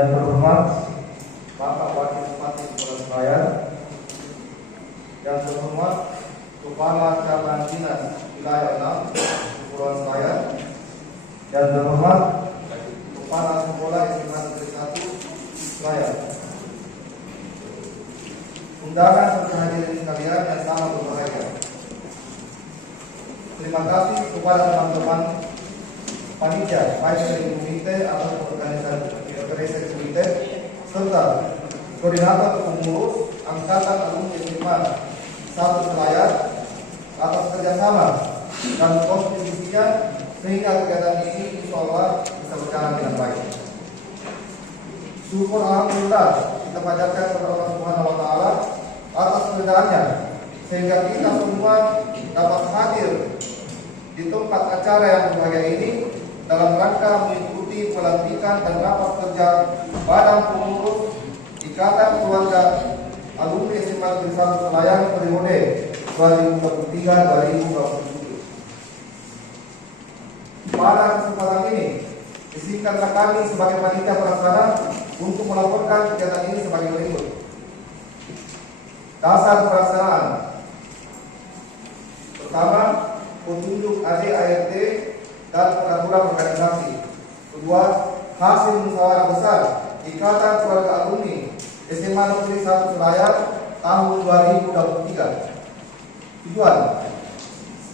Yang terhormat Bapak Wakil Bupati Kepulauan Selayar, yang terhormat Kepala Cabang Dinas Wilayah 6 Kepulauan Selayar, yang terhormat Kepala Sekolah SMA Negeri 1 Selayar, undangan serta hadirin sekalian yang sangat berbahagia. Terima kasih kepada teman-teman panitia, baik dari komite atau organisasi komite, serta koordinator pengurus angkatan alumni SMA 1 Selayar atas kerjasama dan kontribusinya sehingga kegiatan ini insya Allah bisa berjalan dengan baik. Syukur alhamdulillah kita panjatkan kepada Allah Subhanahu wa taala atas keredaannya sehingga kita semua dapat hadir di tempat acara yang berbahagia ini dalam rangka mengikuti pelantikan dan rapat kerja Badan Pengurus Ikatan Keluarga Alumni SMA Negeri 1 Selayar periode 2023-2027. Pada kesempatan ini disingkatlah kami sebagai panitia pelaksana untuk melaporkan kegiatan ini sebagai berikut. Dasar pelaksanaan. Pertama, petunjuk ADART dan peraturan organisasi. Kedua, hasil musyawarah besar Ikatan Keluarga Alumni SMA Negeri 1 Selayar tahun 2023.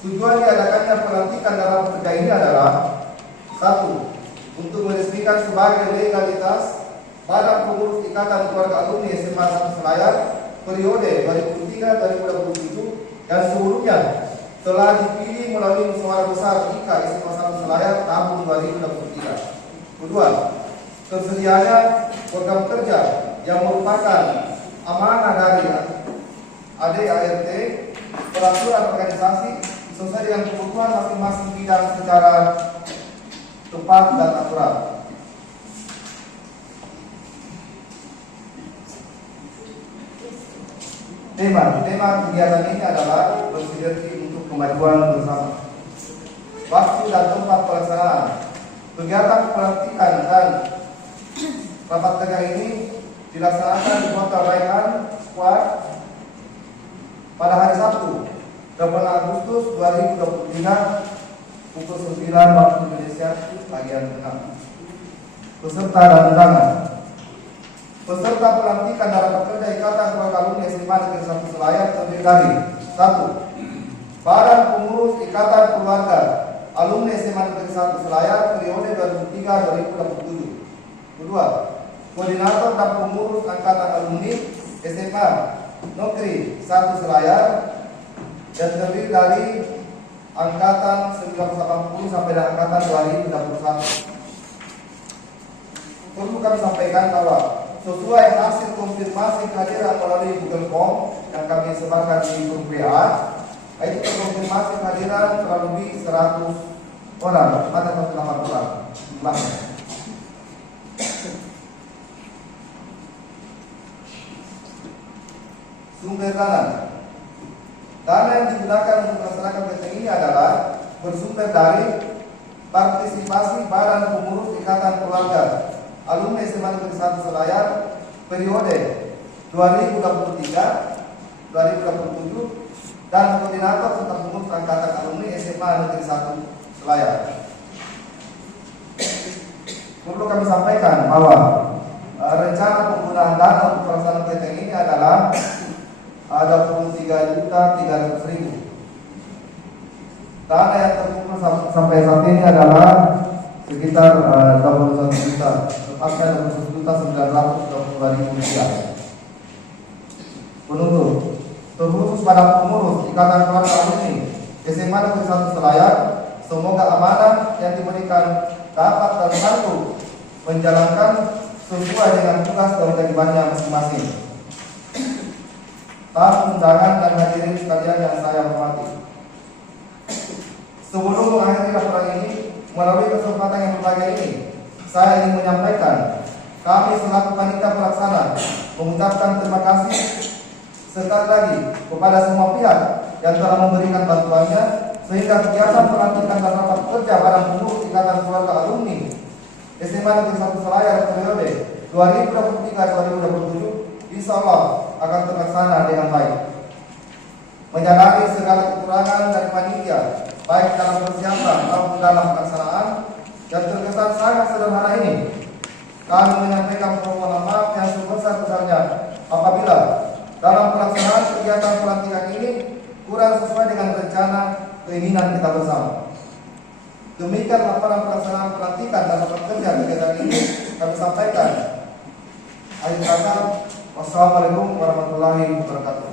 Tujuan diadakannya pelantikan dalam kerja ini adalah: 1. Untuk meresmikan sebagai legalitas Badan Pengurus Ikatan Keluarga Alumni SMA 1 Selayar periode 2023-2027 yang sebelumnya telah dipilih melalui musyawarah besar IKA SMA 1 Selayar tahun 2023. Kedua, tersedianya program kerja yang merupakan amanah dari ADART, peraturan organisasi sesuai dengan kebutuhan masing-masing bidang secara tepat dan akurat. Tema kegiatan ini adalah bersinergi untuk kemajuan bersama. Waktu dan tempat pelaksanaan. Kegiatan pelantikan dan rapat kerja ini dilaksanakan di Kota Raihan Square pada hari Sabtu 8 Agustus 2023 pukul 9 waktu Indonesia bagian tengah. Peserta dan undangan. Peserta pelantikan dalam pekerja Ikatan Keluarga Alumni SMA Negeri 1 Selayar terdiri dari: 1. Badan Pengurus Ikatan Keluarga Alumni SMA Negeri 1 Selayar periode 2023-2027. Kedua, Koordinator dan Pengurus Angkatan Alumni SMA Negeri 1 Selayar yang terdiri dari Angkatan 1980 sampai dengan Angkatan 2021. Perlu kami sampaikan bahwa sesuai hasil konfirmasi kehadiran melalui Google Form yang kami sebarkan di grup WA, itu terkonfirmasi kehadiran kurang lebih 100 orang, ada 108 orang jumlahnya. Sumber dana yang digunakan untuk melaksanakan kegiatan ini adalah bersumber dari partisipasi Badan Pengurus Ikatan Keluarga Alumni SMA Negeri 1 Selayar periode 2023-2027 dan koordinator serta pengurus angkatan alumni SMA Negeri 1 Selayar. Perlu kami sampaikan bahwa rencana penggunaan dana untuk pelaksanaan kegiatan ini adalah ada 23.300.000. Dana yang terkumpul sampai saat ini adalah sekitar 21 juta, tepatnya 21.922.000 rupiah. Penutup, terkhusus pada pengurus Ikatan Keluarga Alumni SMA Negeri 1 Selayar, semoga amanah yang diberikan dapat dan satu menjalankan sesuai dengan tugas dan kewajibannya masing-masing. Tamu undangan dan hadirin sekalian yang saya hormati, sebelum mengakhiri laporan ini, melalui kesempatan yang berbahagia ini, saya ingin menyampaikan kami selaku panitia pelaksana mengucapkan terima kasih sekali lagi kepada semua pihak yang telah memberikan bantuannya sehingga kegiatan pelantikan dan rapat kerja Badan Pengurus Ikatan Keluarga Alumni SMA Negeri 1 Selayar periode 2023-2027 insya Allah akan terlaksana dengan baik. Menyadari segala kekurangan dari panitia, baik dalam persiapan maupun dalam pelaksanaan, yang terkesan sangat sederhana ini, kami menyampaikan permohonan maaf yang sebesar-besarnya apabila dalam pelaksanaan kegiatan pelantikan ini kurang sesuai dengan rencana keinginan kita bersama. Demikian laporan pelaksanaan pelantikan dan rapat kerja kegiatan ini kami sampaikan. Akhir kata, wassalamualaikum warahmatullahi wabarakatuh.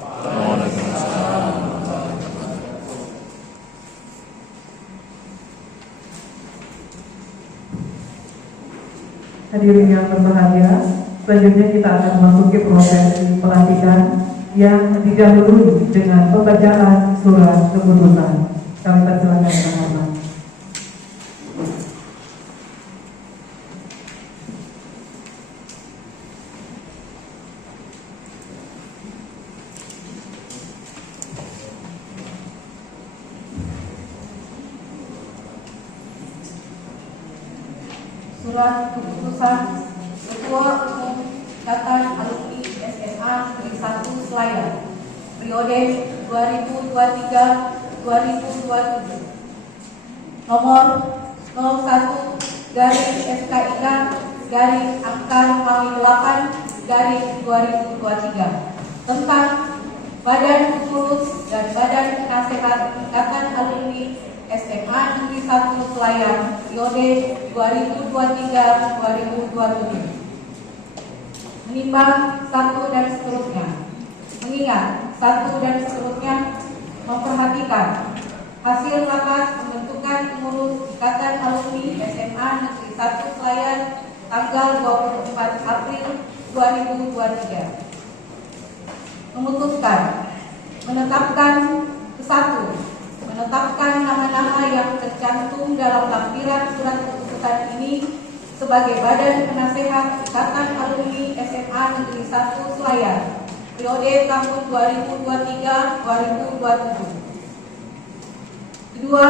Hadirin yang berbahagia, selanjutnya kita akan memasuki prosesi pelantikan yang didahului dengan pembacaan surat keputusan. Kami persilakan Pak Ahmad. Surat keputusan Ketua Umum Ikatan Alumni SMA Negeri 1 Selayar periode 2023-2027 nomor 01-angka-8/2023 tentang Badan Pengurus dan Badan Penasehat Ikatan Alumni SMA Negeri 1 Selayar periode 2023-2027 menimbang satu dan seterusnya, mengingat satu dan seterusnya memperhatikan hasil rapat pembentukan pengurus Ikatan Alumni SMA Negeri 1 Selayar tanggal 24 April 2023 memutuskan menetapkan menetapkan nama-nama yang tercantum dalam lampiran surat keputusan ini sebagai Badan Penasehat Ikatan Alumni SMA Negeri 1 Selayar periode tahun 2023-2027. Kedua,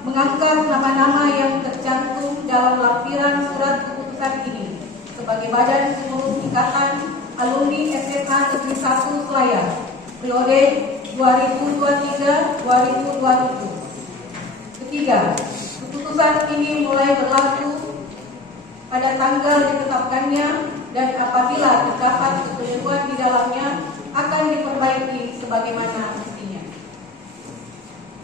mengangkat nama-nama yang tercantum dalam lampiran surat keputusan ini sebagai Badan Pengurus Ikatan Alumni SMA Negeri 1 Selayar periode 2023-2027. Ketiga, keputusan ini mulai berlaku pada tanggal ditetapkannya dan apabila terdapat kekeliruan di dalamnya akan diperbaiki sebagaimana mestinya.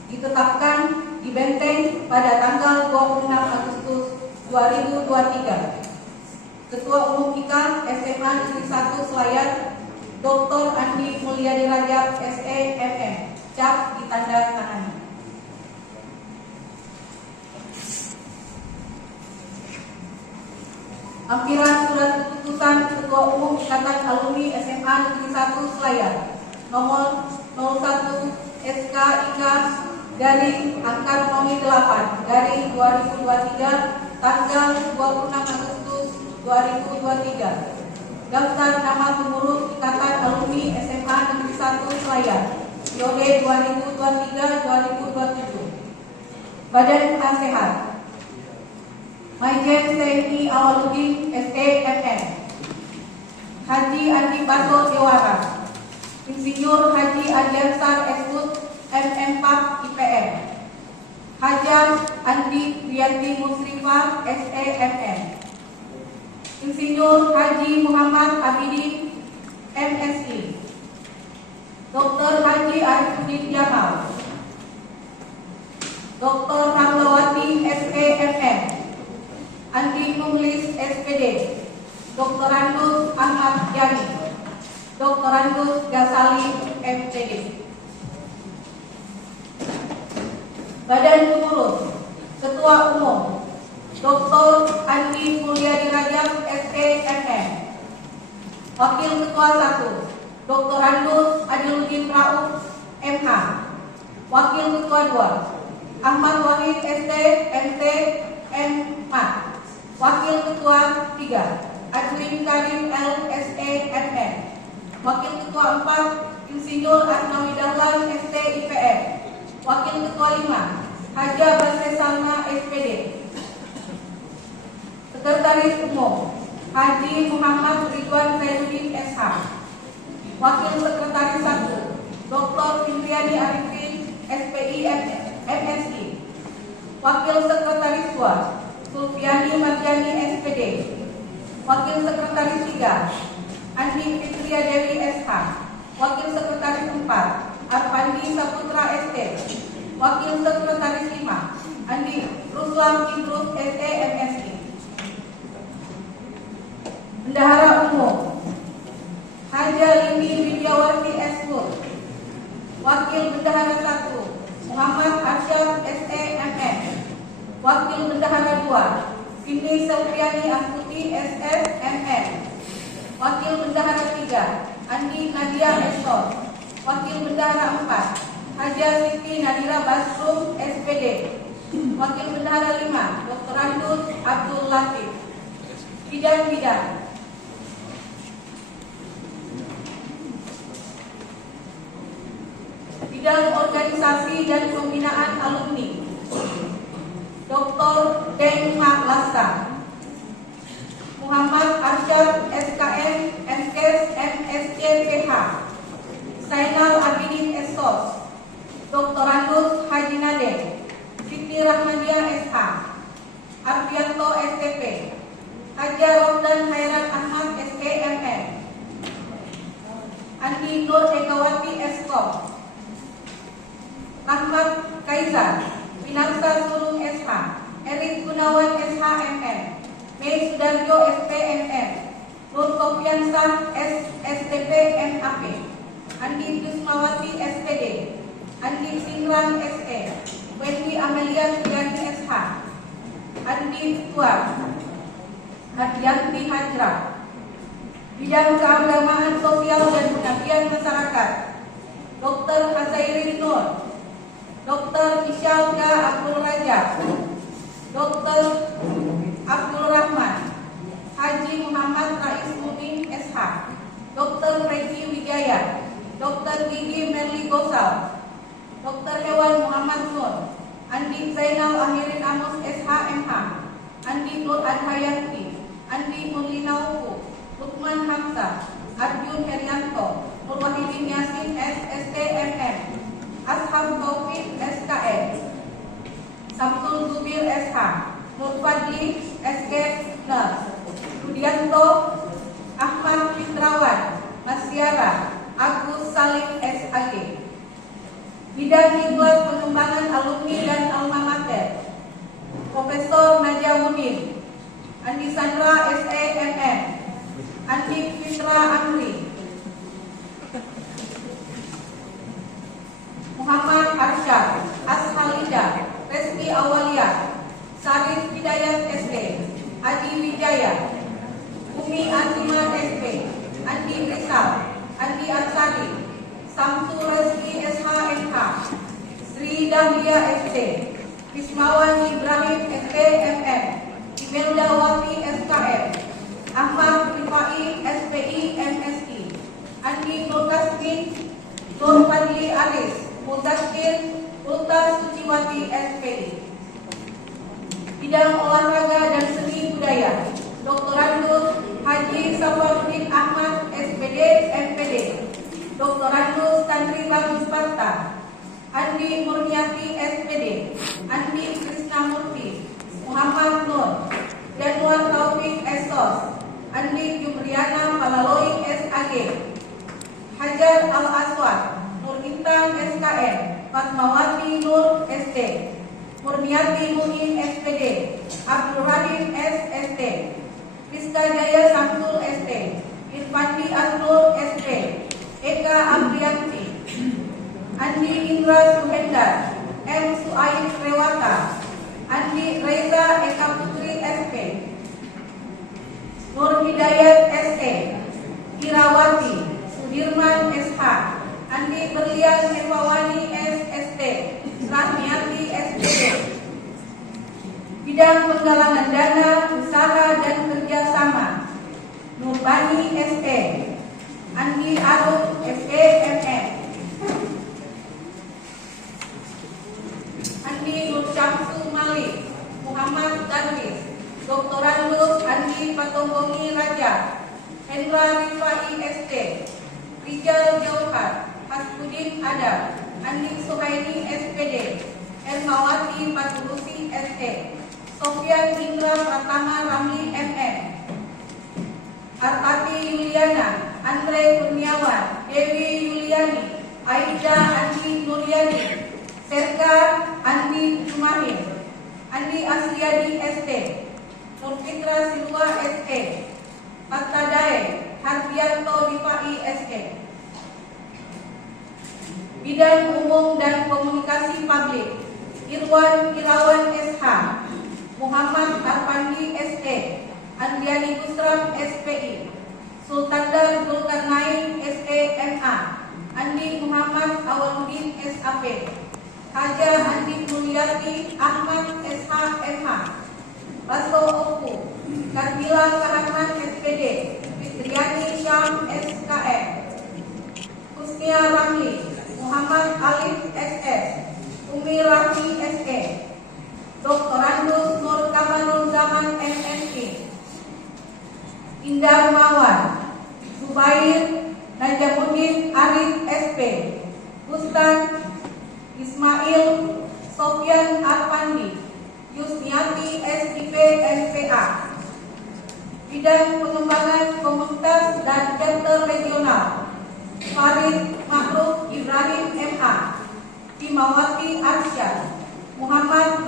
Ditetapkan di Benteng pada tanggal 26 Agustus 2023. Ketua Umum IKAN SMA Negeri 1 Selayar Dr. Andi Mulyadi Rajab SE MM, cap ditanda tangani. Lampiran surat keputusan Ketua Umum Ikatan Alumni SMA Negeri 1 Selayar nomor 01 SKIK dari angka nomi 8 dari 2023 tanggal 26 Agustus 2023. Daftar nama pengurus Ikatan Alumni SMA Negeri 1 Selayar periode 2023-2027. Badan Penasehat Majen TNI Awaludin SEMM, Haji Andi Baso Dewara, Insinyur Haji Adiansar Esbut MM4 IPM, Hajar Andi Rianti Musrifah SEMM, Insinyur Haji Muhammad Abidin MSI, Dr. Haji Arifuddin Jamal, Dr. Ramlawati SEMM, Andi Muhlis SPD, Dr. Andus Ahmad Yani, Dr. Andus Gasali MTD. Badan Pengurus Ketua Umum Dr. Andi Mulyadi Rajab SEMM, Wakil Ketua 1 Dr. Andus Adiluddin Rauf MH, Wakil Ketua 2 Ahmad Wahid ST MT M4, Wakil Ketua 3 Adwin Karim L SEMM, Wakil Ketua 4 Insinyur Asnawi Dahlan ST IPM, Wakil Ketua 5 Haja Basre Salma SPD. Sekretaris Umum Haji Muhammad Ridwan Zainuddin SH. Wakil Sekretaris 1 Dr. Indriani Arifin SPI MSI. Wakil Sekretaris 2 Sulfiani Marjani SPD. Wakil Sekretaris 3 Andi Fitria Dewi SH. Wakil Sekretaris 4 Arpandi Saputra ST. Wakil Sekretaris 5 Andi Ruslam Idrus SE MSI. Bendahara Umum Haja Lindi Widyawati SWUR. Wakil Bendahara 1 Muhammad Arsyad SE MM. Wakil Bendahara 2 Sini Selviani Astuti SS MM. Wakil Bendahara 3 Andi Nadia Estos. Wakil Bendahara 4 Haja Siti Nadira Basrum SPD. Wakil Bendahara 5 Dr. Andus Abdul Latif. Bidang-bidang Bidang Organisasi dan Pembinaan Alumni Dr. Deng Mak Lasta. Muhammad Arsyad SKM MKes MSC PH. Zainal Abidin Estos. Dr. Andus Haji Nade. Siti Rahmadia SH. Arfianto STP. Haja Romdan Hairan Ahmad SEMM. Andi Nur Egawati Eskom. Rahmat Kaisar, Winarsa Sulung SH, Erik Gunawan SHMM, Mei Sudarjo SPMM, Nur Sofiansah SSTP MAP, Andi Dusmawati SPD, Andi Singran SE, Wendy Amelia Suyani SH, Andi Tuar, Hadianti Hajra. Bidang Keagamaan Sosial dan Pengabdian Masyarakat Dr. Hazairin Nur, Dr. Isyalga Abdul Raja, Dr. Abdul Rahman, Haji Muhammad Rais Mumin SH, Dr. Reki Wijaya, Dr. Gigi Merli Gosal, Dr. Hewan Muhammad Nur, Andi Zainal Ahirin Amos SHMH, Andi Nur Adhayanti, Andi Mulinauku, Lukman Hamzah, Arjun Herianto, Nur Wahidin Yasin SSTMM, Asham Taufik SKM, Samsul Zubir SH, Nur Fadli SK Ners, Rudianto, Ahmad Fitrawan, Masyara, Agus Salim SAG. Bidang Diklat Pengembangan Alumni dan Alma Mater Profesor Najamuddin, Andi Sandra SEMM, Andi Fitra Amri, Muhammad Arsyad, Ashalida, Reski Awalia, Sarif Hidayat SD, Adi Wijaya, Umi Azima SP, Andi Rizal, Andi Ansari, Samsu Reski SHMH, Sri Dahlia SD, Rismawan Ibrahim SPMM, Imelda Wati SKM, Ahmad Rifai SPI MSI, Andi Nur Kasmin, Nur Fadli Alis, Mutaskir Ulta Suciwati SPI. Bidang Olahraga dan Seni Budaya Dr. Andus Haji Safarudin Ahmad SPD MPD, Dr. Andus Tantri Bagus Parta, Andi Murniati SPD, Andi Krisnamurti, Muhammad Nur, Januar Taufik Esos, Andi Jumriana Palaloi SAG, Hajar Al-Aswad, Nur Intan SKM, Fatmawati Nur SD, Murniati Muin SPD, Abdul Rahim SST, Rizka Jaya Samsul ST, Irfandi Asnur SP, Eka Aprianti, Andi Indra Suhendar, M. Suaib Rewata, Andi Reza Eka Putri SP, Nur Hidayat SE, Irawati, Sudirman SH, Andi Berlian Ewawani SST, Rahmiati SPD. Bidang Penggalangan Dana, Usaha dan Kerjasama Nurbani SE, Andi Arun SEMM, Andi Nur Syamsu Malik, Muhammad Darwis, Dr. Andus Andi Patombongi Ermawati Paturusi SE, Sofian Indra Pratama Ramli MM, Artati Yuliana, Andre Kurniawan, Dewi Yuliani, Aida Andi Nuryani, Serka Andi Jumahin, Andi Asriadi ST, Nurfitra Silwa SE, Patadae Hardianto Rifai SE. Bidang Umum dan Komunikasi Publik, Irwan Irawan SH, Muhammad Arpandi SE, Andriani Kusram SPI, Sultandar Zulkarnain SEMA, Andi Muhammad Awaludin SAP, Haja Andi Mulyati Ahmad SHMH, Baso Oku, Karmila Karahman SPD, Fitriani Syam SKM, Kusnia Ramli, Muhammad Alif SS, Umi Rahmi SE, Dr. Andus Nur Kamarul Zaman MNI, Indah Mawar, Zubair Najamuddin Arif SP, Bustan Ismail Sofyan Arpandi, Yusniati SIP MPA. Bidang Pengembangan Komunitas dan Chapter Regional, Farid Ma'ruf Ibrahim MA, Himawati Arsyad, Muhammad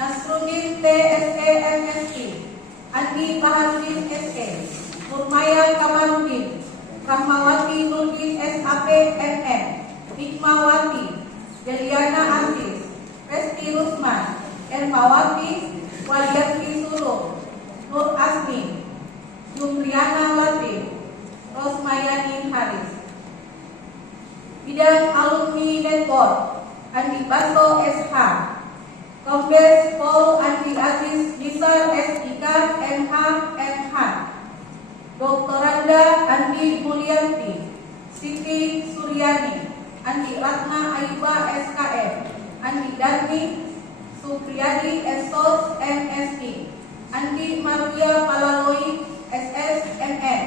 Nasruddin TSE MSI, Andi Baharudin SE, Nurmaya Kamarudin, Rahmawati Nurdin SAP MM, Hikmawati, Deliana Artis, Resti Rusman, Ermawati, Waliati Sulu, Nur Asmi, Jumriana Latif, Rosmayani Haris. Bidang Alumni Network, Andi Baso SH, Kombes Pol Andi Aziz Nisar SIK MH MH, Doktoranda Andi Mulyanti, Siti Suryani, Andi Ratna Aiba SKM, Andi Darmi Supriyadi SOS MSI, Andi Maria Palaloi SSMN,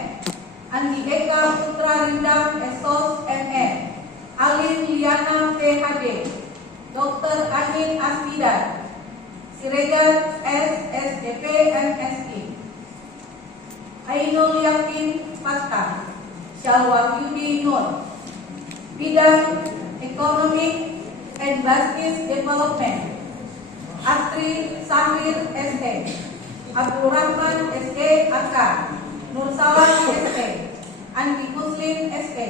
Andi Eka Putra Rindam SOS MN, Alin Liana PhD, Dr. Anin Asmidan, Siregar SSDP MSI, Ainul Yakin Pasta, Syalwahyudi Nur. Bidang Economic and Business Development, Astri Sahir SE, Abdul Rahman SE AK, Nur Salam SE, Andi Muslim SE,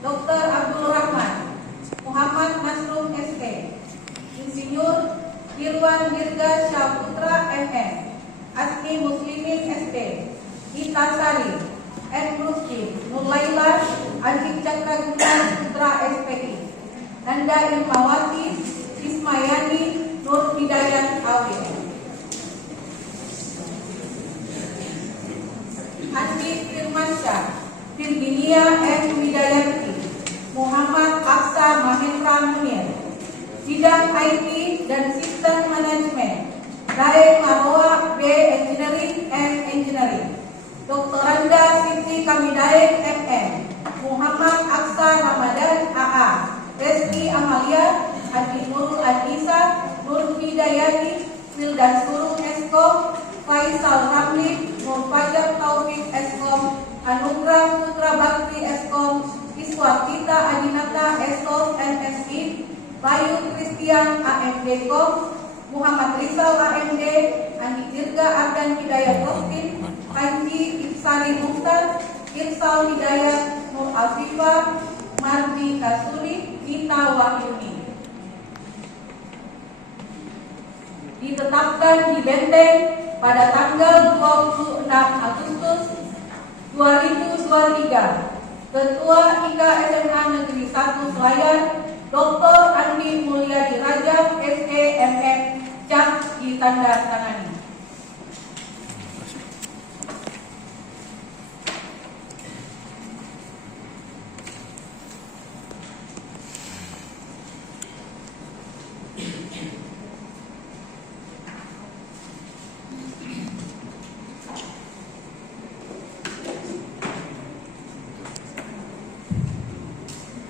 Dr. Abdul Rahman, Muhammad Nasrum SE, Insinyur Irwan Dirga Syaputra MM, Asmi Muslimin SE, Ita Sari, N. Rusdi, Nurlaila, Andi Cakra Gunan Putra SPI, Nanda Ilmawati, Ismayani, Nur Hidayat Awil. Andi Firmansyah, Virginia M. Widayati, Muhammad Aksa Mahendra Munir. Bidang IT dan Sistem Manajemen, Daeng Marwa B. Engineering and Engineering, Doktoranda Siti Kamidaeng MM, Muhammad Aksa Ramadan AA, Reski Amalia, Adi Nurul Adisa, Nur Hidayati, Wildan Suru Eskom, Faisal Ramli, Nur Fajar Taufik Eskom, Anugrah Putra Bakti Eskom, Iswatita Adinata Esos MSI, Bayu Christian AMD Kom, Muhammad Rizal AMD, Andi Dirga Ardan Hidayat Rostin, Panji Iksari Mukhtar, Irsal Hidayat, Nur Afifah, Mardi Kasuri, Nita Wahyuni. Ditetapkan di Benteng pada tanggal 26 Agustus 2023. Ketua IKA SMA Negeri 1 Selayar, Dr. Andi Mulyadi Rajab, SEMM, cap ditandatangani.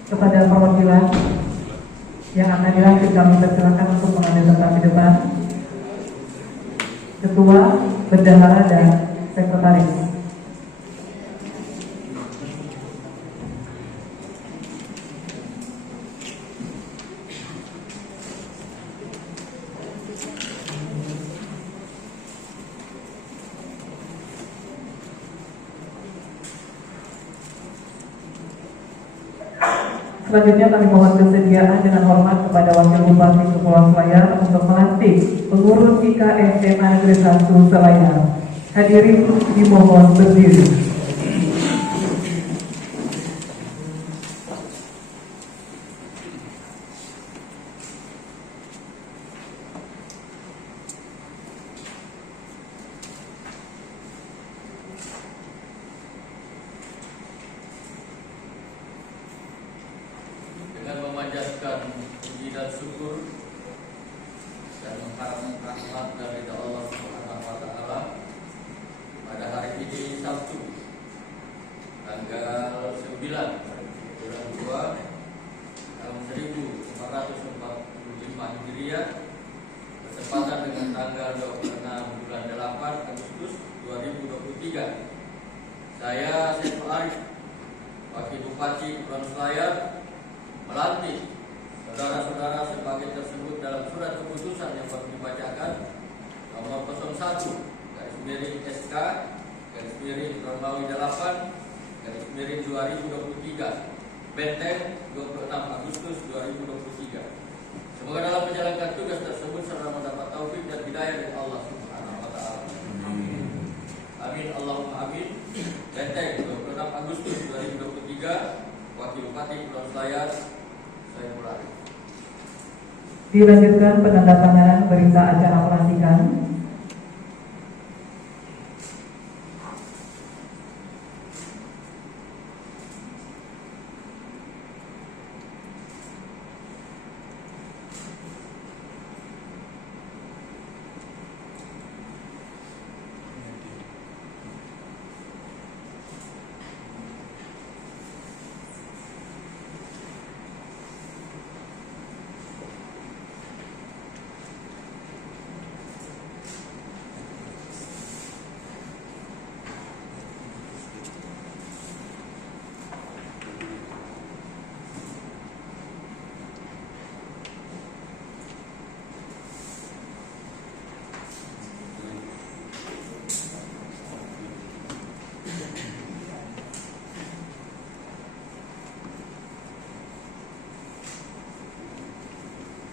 kepada perwakilan yang akan dilanjut kami persilakan untuk mengambil tempat di depan. Ketua, bendahara, dan sekretaris. Selanjutnya kami mohon kesediaan dengan hormat kepada Wakil Bupati Kepulauan Selayar untuk melantik pengurus IK SMA Negeri 1 Selayar. Hadirin dimohon berdiri. Dengan memanjatkan puji dan syukur dan mengharapkan rahmat dari Allah Subhanahu wa taala, pada hari ini Sabtu tanggal 9 bulan 2 tahun 1445 Hijriah bertepatan dengan tanggal 26 bulan 8 Agustus 2023. Saya Saiful Arif, Wakil Bupati Kepulauan Selayar, melantik saudara-saudara sebagai tersebut dalam surat keputusan yang baru dibacakan nomor 01/SK/Romawi 8/2023 Benteng 26 Agustus 2023. Semoga dalam menjalankan tugas tersebut saudara mendapat taufik dan hidayah dari Allah Subhanahu wa taala. Amin Allahumma amin. Benteng 26 Agustus 2023, Wakil Bupati Kepulauan Selayar, saya mulai. Dilanjutkan penandatanganan berita acara pelantikan.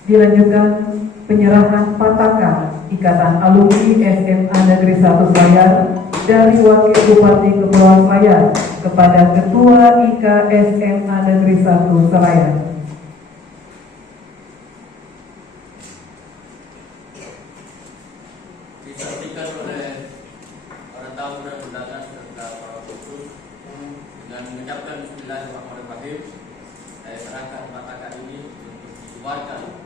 Dilanjutkan penyerahan patakan Ikatan Alumni SMA Negeri 1 Selayar dari Wakil Bupati Kepulauan Selayar kepada Ketua IK SMA Negeri 1 Selayar. Disaksikan oleh para tamu dan undangan serta para khusus dengan mengucapkan Bismillahirrahmanirrahim, saya serahkan patakan ini untuk disebarkan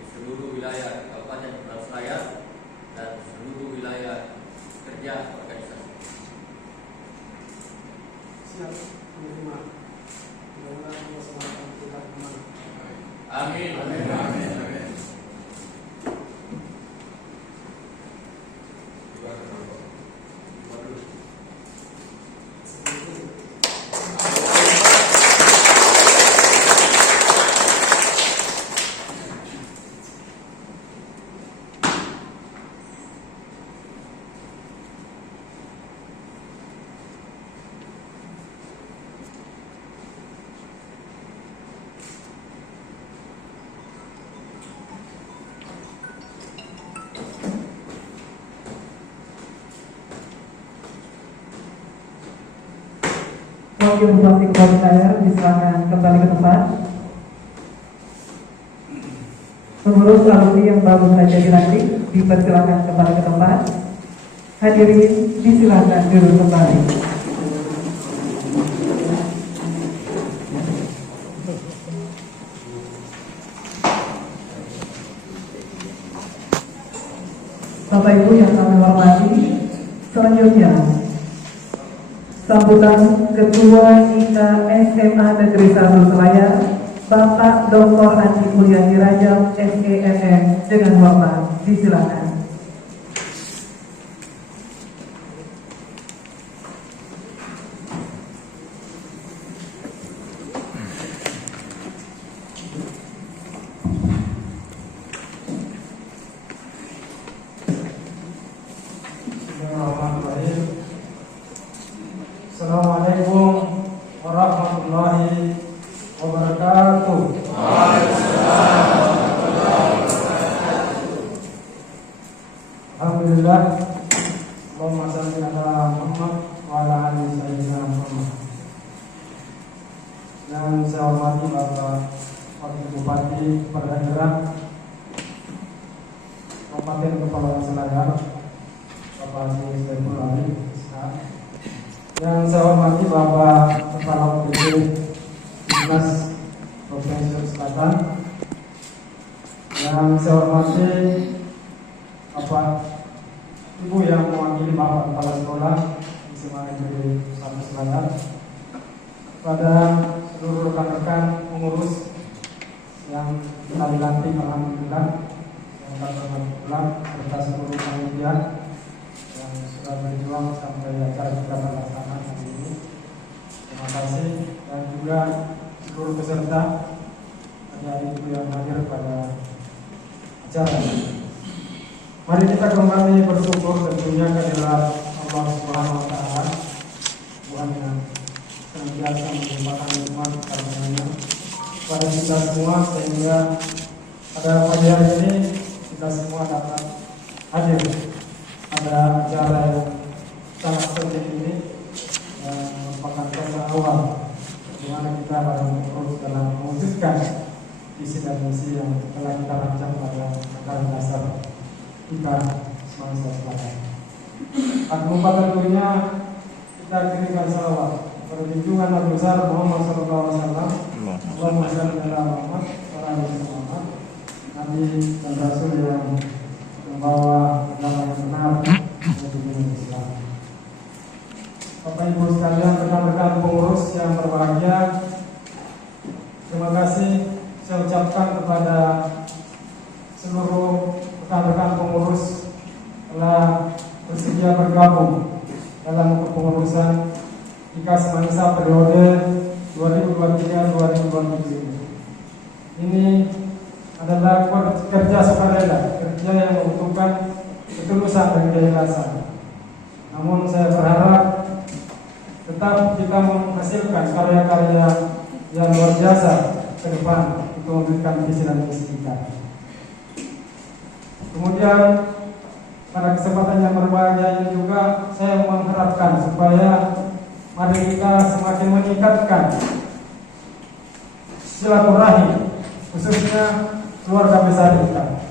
di seluruh wilayah Kabupaten Kepulauan Selayar dan seluruh wilayah kerja organisasi. Siap menerima. Mudah-mudahan Allah SWT kita kemana. Amin. Amin. Amin. Amin. Wakil Bupati Kepulauan Selayar disilakan kembali ke tempat. Pengurus alumni yang baru saja dilantik dipersilakan kembali ke tempat. Hadirin disilakan duduk kembali. Bapak Ibu yang kami hormati, selanjutnya Sambutan Ketua IKA SMA Negeri 1 Selayar, Bapak Dr. Andi Mulyadi Rajab, SEMM, dengan hormat disilakan. Assalamualaikum warahmatullahi wabarakatuh. Alhamdulillah. Allahumma shalli ala Muhammad wa ala ali sayyidina Muhammad. Yang saya hormati Bapak Wakil Bupati Perdagangan Kabupaten Kepulauan Selayar, Bapak Haji Saiful Ali. Yang saya hormati Bapak Kepala UPD Dinas Provinsi Selatan. Yang saya hormati Bapak Ibu yang mewakili Bapak Kepala Sekolah SMA Negeri 1 Selayar, pada seluruh rekan-rekan pengurus yang telah dilantik alhamdulillah, yang telah pulang, serta seluruh panitia yang sudah berjuang sampai acara kita terlaksana hari ini. Terima kasih, dan juga seluruh peserta dan ibu yang hadir pada acara ini. Mari kita kembali bersyukur tentunya kehadirat Allah Subhanahu wa taala, Tuhan yang senantiasa melimpahkan nikmat karunia pada kita semua, sehingga pada pagi hari ini kita semua dapat hadir pada acara yang sangat penting ini, yang merupakan kata awal di mana kita terus dalam mewujudkan visi dan misi yang telah kita rancang pada anggaran dasar kita semasa sekarang. Akan tentunya kita kirimkan salawat pada junjungan Nabi besar Muhammad SAW. Allahumma shalli ala Muhammad wa ala ali Muhammad, Nabi dan Rasul yang membawa agama yang benar untuk dunia Islam. Bapak Ibu sekalian, rekan-rekan pengurus yang berbahagia, terima kasih saya ucapkan kepada seluruh rekan-rekan pengurus telah bersedia bergabung dalam kepengurusan IKA Semanisa periode 2023-2027. Ini adalah kerja sukarela, kerja yang membutuhkan ketulusan dan keikhlasan. Namun saya berharap tetap kita menghasilkan karya-karya yang luar biasa ke depan untuk memberikan visi dan misi kita. Kemudian pada kesempatan yang berbahagia ini juga saya mengharapkan supaya mari kita semakin meningkatkan silaturahmi, khususnya keluarga besar kita.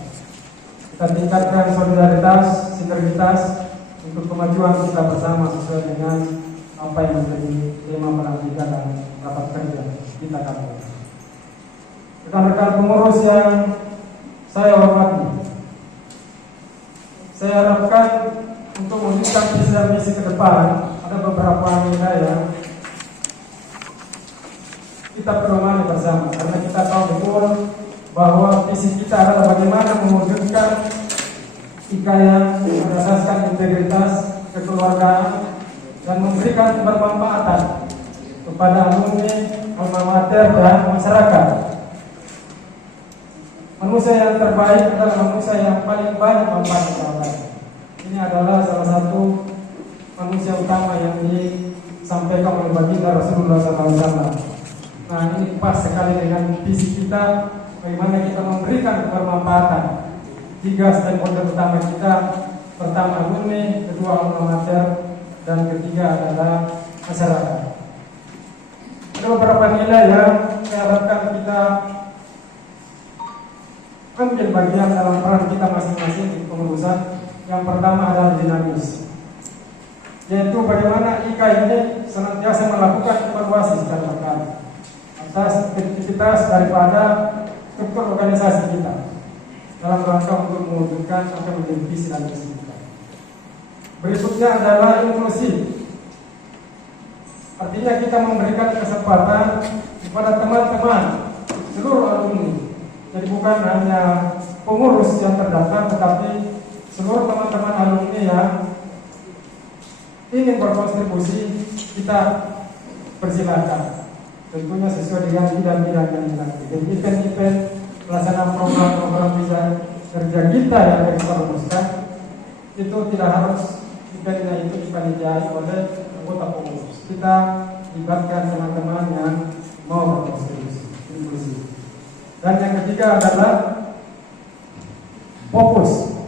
Kita tingkatkan solidaritas, sinergitas untuk kemajuan kita bersama sesuai dengan apa yang menjadi tema pelantikan dan rapat kerja kita kali ini. Rekan-rekan pengurus yang saya hormati, saya harapkan untuk mewujudkan visi dan misi ke depan ada beberapa nilai yang kita perlu bersama, karena kita tahu betul bahwa visi kita adalah bagaimana mewujudkan IKA yang berdasarkan integritas, kekeluargaan, dan memberikan bermanfaatan kepada alumni, alma mater, dan masyarakat. Manusia yang terbaik adalah manusia yang paling banyak manfaat kepada. Ini adalah salah satu manusia utama yang disampaikan oleh baginda Rasulullah SAW. Nah, ini pas sekali dengan visi kita, bagaimana kita memberikan bermanfaatan. 3 stakeholder utama kita, pertama alumni, kedua alma mater, dan ketiga adalah masyarakat. Ada beberapa nilai yang saya harapkan kita ambil bagian dalam peran kita masing-masing di pengurusan. Yang pertama adalah dinamis, yaitu bagaimana IKA ini senantiasa melakukan evaluasi secara berkala atas aktivitas daripada struktur organisasi kita dalam rangka untuk mewujudkan apa yang menjadi visi dan misi kita. Berikutnya adalah inklusi. Artinya kita memberikan kesempatan kepada teman-teman seluruh alumni. Jadi bukan hanya pengurus yang terdaftar, tetapi seluruh teman-teman alumni yang ingin berkontribusi kita persilakan. Tentunya sesuai dengan bidang-bidang yang nanti. Jadi event-event pelaksanaan program-program kerja kita yang kita rumuskan itu tidak harus eventnya itu dipanitiai oleh anggota pengurus. Kita libatkan teman-teman yang mau berkontribusi. Dan yang ketiga adalah fokus.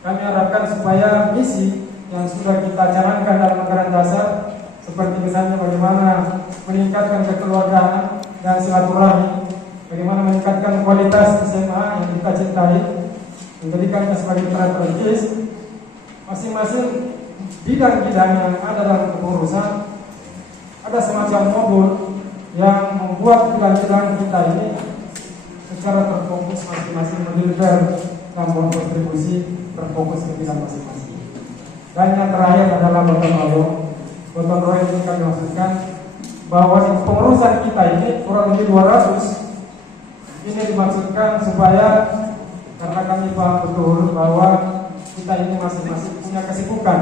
Kami harapkan supaya misi yang sudah kita canangkan dalam anggaran dasar, seperti misalnya bagaimana meningkatkan kekeluargaan dan silaturahmi, bagaimana meningkatkan kualitas SMA yang kita cintai, menjadikannya sebagai strategis, masing-masing bidang-bidang yang ada dalam kepengurusan ada semacam modul yang membuat bidang-bidang kita ini secara terfokus masing-masing mendeliver dan berkontribusi terfokus ke bidang masing-masing. Dan yang terakhir adalah gotong royong. Gotong royong ini kami maksudkan bahwa di pengurusan kita ini kurang lebih 200. Ini dimaksudkan supaya karena kami paham betul bahwa kita ini masing-masing punya kesibukan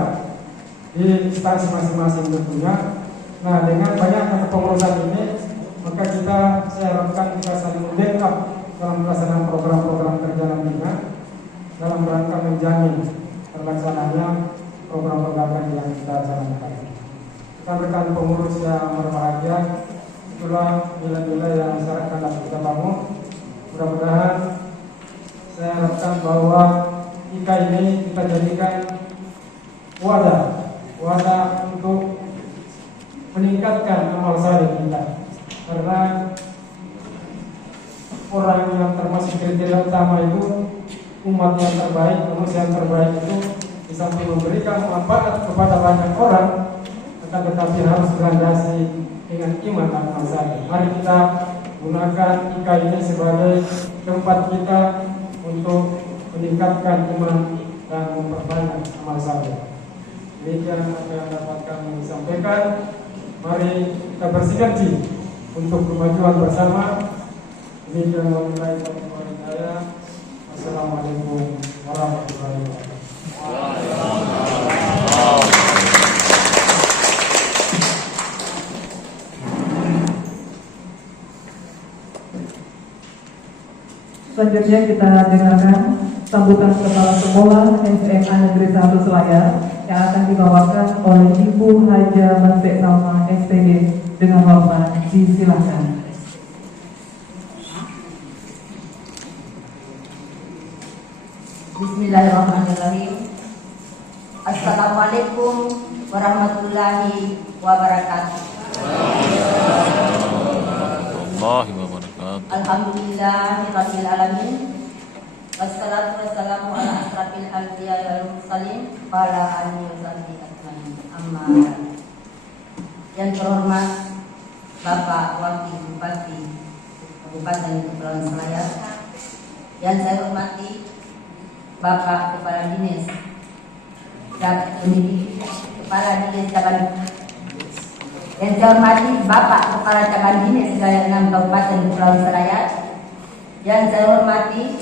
di instansi masing-masing tentunya. Nah, dengan banyaknya kepengurusan ini, maka saya harapkan kita saling membackup dalam pelaksanaan program-program kerja nantinya dalam rangka menjamin terlaksananya program-program yang kita jalankan. Rekan-rekan pengurus yang berbahagia, itulah nilai-nilai yang masyarakat dapat kita bangun. Mudah-mudahan saya harapkan bahwa IKA ini kita jadikan wadah untuk meningkatkan amal saleh kita. Karena orang yang termasuk kriteria utama itu umat yang terbaik, manusia yang terbaik itu di samping memberikan manfaat kepada banyak orang, akan tetapi harus berlandasi dengan iman dan amal saleh. Mari kita gunakan IKA ini sebagai tempat kita untuk meningkatkan iman dan memperbanyak amal saleh. Demikian apa yang dapat kami sampaikan. Mari kita bersinergi untuk kemajuan bersama. Demikian wabillahi taufiq wal hidayah. Wassalamualaikum warahmatullahi wabarakatuh. Selanjutnya kita dengarkan sambutan Kepala Sekolah SMA Negeri 1 Selayar yang akan dibawakan oleh Ibu Haja Masek Salma SPG. Dengan hormat disilakan. Bismillahirrahmanirrahim. Assalamualaikum warahmatullahi wabarakatuh. Alhamdulillahirabbil alamin. Wassalatu wassalamu ala asrafil anbiya'i wal mursalin wa ala alihi wa sahbihi ajmain. Amma ba'd. Yang terhormat Bapak Wakil Bupati Kabupaten Kepulauan Selayar, yang saya hormati Bapak Kepala Dinas Kepala Dinas Cabang, yang saya hormati Bapak Kepala Cabang Dinas Wilayah 6 Kabupaten Kepulauan Selayar, yang saya hormati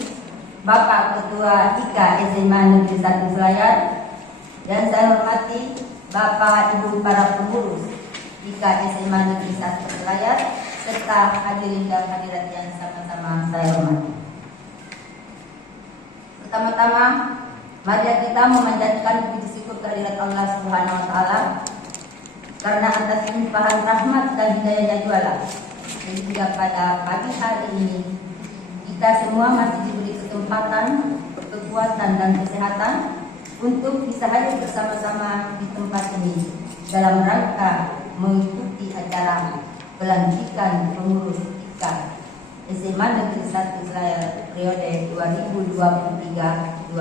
Bapak Ketua IKA SMA Negeri 1 Selayar, yang saya hormati Bapak Ibu para pengurus IKA SMA Negeri 1 Selayar, serta hadirin dan hadirat yang sama-sama saya hormati. Pertama-tama, mari kita memanjatkan puji syukur kehadirat Allah Subhanahu wa taala karena atas limpahan rahmat dan hidayahnya jualan, sehingga pada pagi hari ini kita semua masih diberi kesempatan, kekuatan dan kesehatan untuk bisa hadir bersama-sama di tempat ini dalam rangka mengikuti acara pelantikan pengurus IKA SMA Negeri 1 Selayar periode 2023-2025.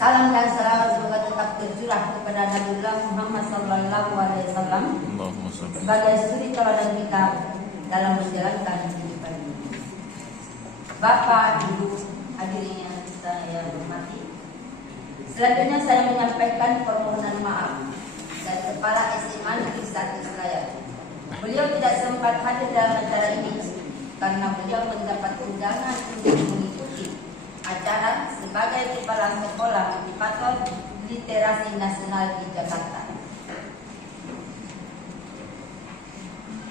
Salam dan salawat semoga tetap tercurah kepada Nabiullah Muhammad SAW sebagai suri teladan kita dalam menjalankan kehidupan ini. Bapak, Ibu, hadirin yang saya hormati, Selanjutnya saya menyampaikan permohonan maaf dari Kepala SMA Negeri 1 Selayar. Beliau tidak sempat hadir dalam acara ini karena beliau mendapat undangan untuk mengikuti acara sebagai Kepala Sekolah Motivator Literasi Nasional di Jakarta.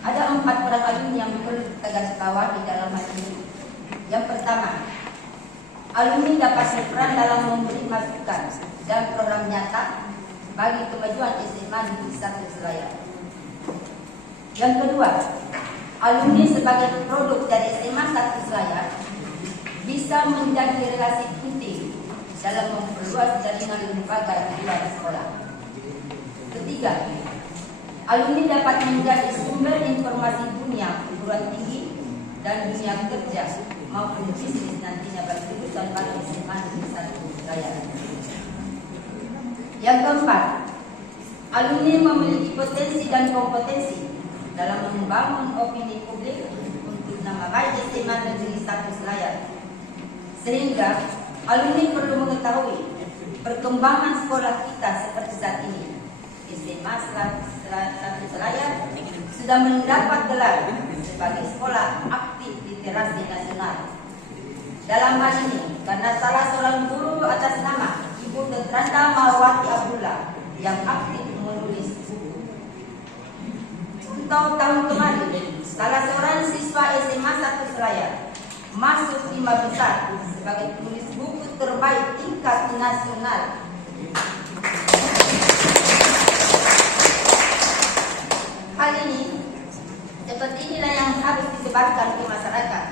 Ada 4 orang alumni yang perlu tegasbawahi dalam hal ini. Yang pertama, alumni dapat berperan dalam memberi masukan dan program nyata bagi kemajuan SMA Negeri 1 Selayar. Yang kedua, alumni sebagai produk dari SMA 1 Selayar bisa menjadi relasi penting dalam memperluas jaringan lembaga di luar sekolah. Ketiga, alumni dapat menjadi sumber informasi dunia perguruan tinggi dan dunia kerja maupun bisnis nantinya bagi lulusan pada SMA Negeri 1 Selayar. Yang keempat, alumni memiliki potensi dan kompetensi dalam membangun opini publik untuk nama baik SMA Negeri 1 Selayar. Sehingga alumni perlu mengetahui perkembangan sekolah kita seperti saat ini. SMA 1 Selayar sudah mendapat gelar sebagai sekolah aktif literasi nasional. Dalam hal ini, karena salah seorang guru atas nama Ibu Tetranda Malwati Abdullah yang aktif menulis buku. Untuk tahun kemarin, salah seorang siswa SMA 1 Selayar masuk 5 besar sebagai penulis buku terbaik tingkat nasional. Hal ini seperti inilah yang harus disebarkan ke masyarakat,